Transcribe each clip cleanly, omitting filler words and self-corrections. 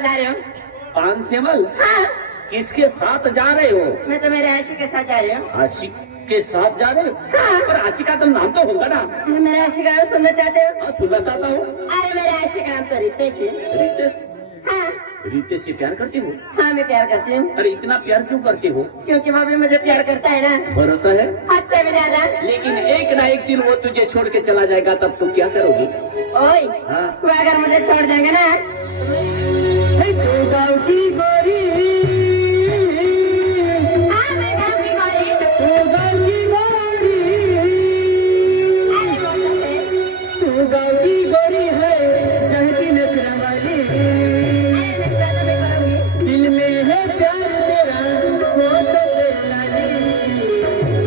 पानसेमल जा रहे हो। पानसेमल? हाँ, किसके साथ जा रहे हो? मैं तो मेरे आशिक के साथ जा रही हूँ। आशिक के साथ जा रहे हो? हाँ। पर आशिक का तो नाम तो होगा ना? अरे मेरे आशिक का नाम सुनना चाहते हो? हाँ, सुनना चाहता हूँ। अरे मेरे आशिक का नाम तो रितेश है। रितेश? हाँ रितेश से प्यार करती हो? हाँ, मैं प्यार करती हूँ। अरे इतना प्यार क्यों करती हो? क्योंकि वो भी मुझे प्यार करता है ना। भरोसा है? हद से भी ज्यादा। लेकिन एक ना एक दिन वो तुझे छोड़ के चला जाएगा, तब तू क्या करोगी? ओए, हाँ। वो अगर मुझे छोड़ देंगे ना, गाँव की गोरी, हाँ मैं गाँव की गोरी। गाँव की गोरी, अरे वो कैसे? तू गाँव की गोरी है, कहती नखरा वाली, अरे नखरा तो मैं करूंगी। दिल में है प्यार तेरा, वो तो तेरा नहीं।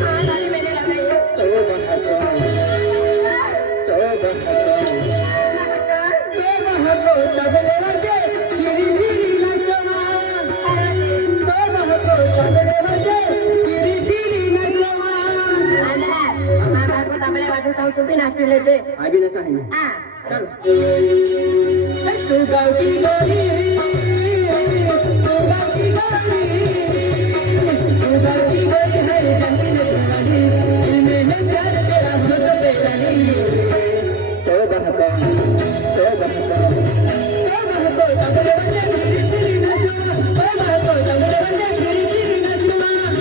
हाँ लाली मैंने लगाई है। तो बहको, तो बहको तबले बजे, गिरी गिरी नचवान। तो बहको तबले बजे, गिरी गिरी नचवान। मैं बाप को तबले बजाता हूँ, तुम भी नाच लेते। अभी नशा है ना? हाँ चल। तू गाँव की गोरी, तू गाँव की गोरी, तू गाँव की गोरी है, जंगली नचवानी, दिल में है प्यार तेरा, वो तो तेरा नहीं। तो बहको, तो बहको, तो बहको तबले बजे, गिरी गिरी नचवान। तो बहको तबले बजे, गिरी गिरी नचवान।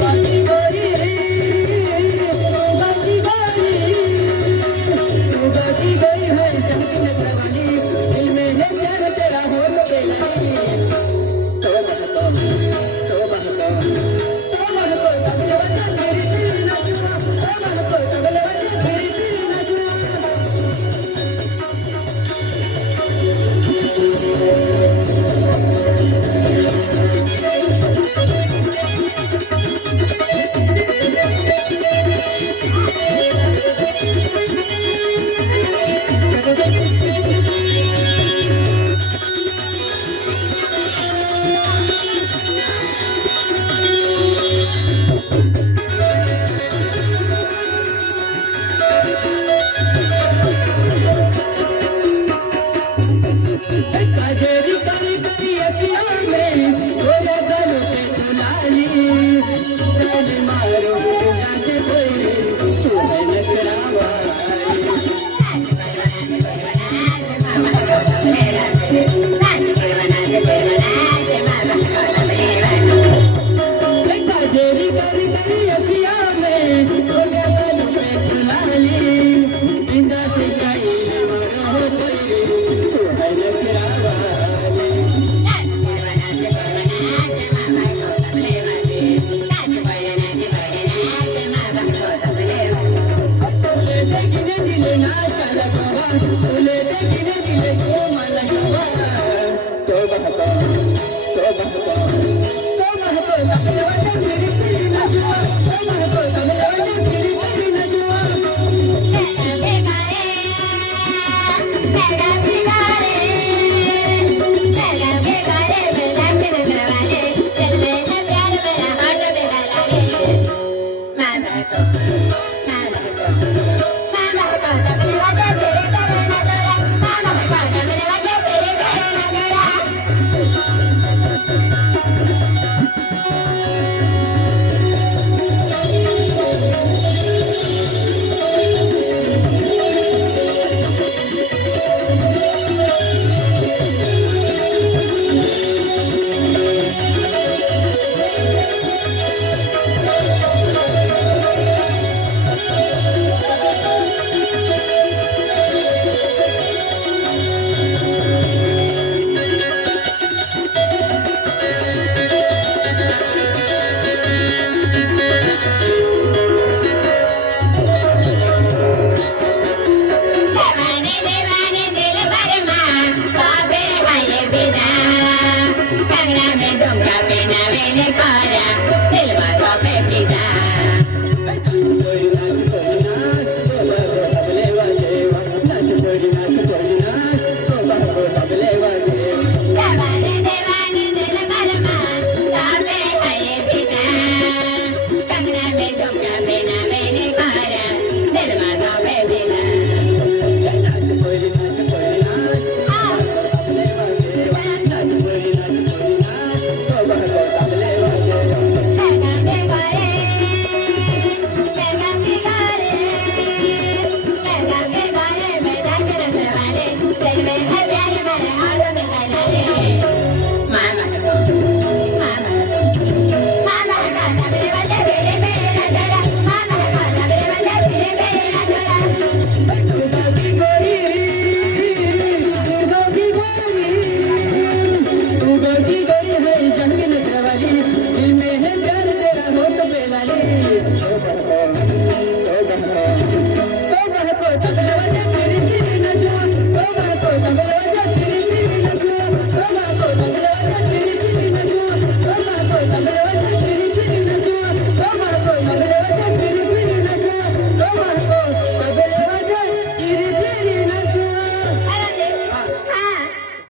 गाँव की गोरी, तू गाँव की गोरी, तू गाँव की गोरी है, जंगली नचवानी, दिल में है प्यार तेरा, हो तो तेरा नहीं। तो बहको, तो बहको, तो बहको तबले बजे, गिरी गिरी नचवान। तो बहको तबले बजे, गिरी गिरी नचवान। काजेरी करी करी अखियों में, बोले गलों पे दुलाली, जान मारो जान कोई, तू है नखरा वाली। काजेरी करी करी अखियों में, बोले गलों पे दुलाली, जिंदा से चाहिए मरो कोई, तू है नखरा वाली। तोले देखिने दिले ना चला गवा, तोले देखिने दिले को मन गवा। तो बहको, तो बहको, तो बहको तबले बजे, गिरी गिरी नचवा। तो बहको तबले बजे, गिरी गिरी नचवा। मैं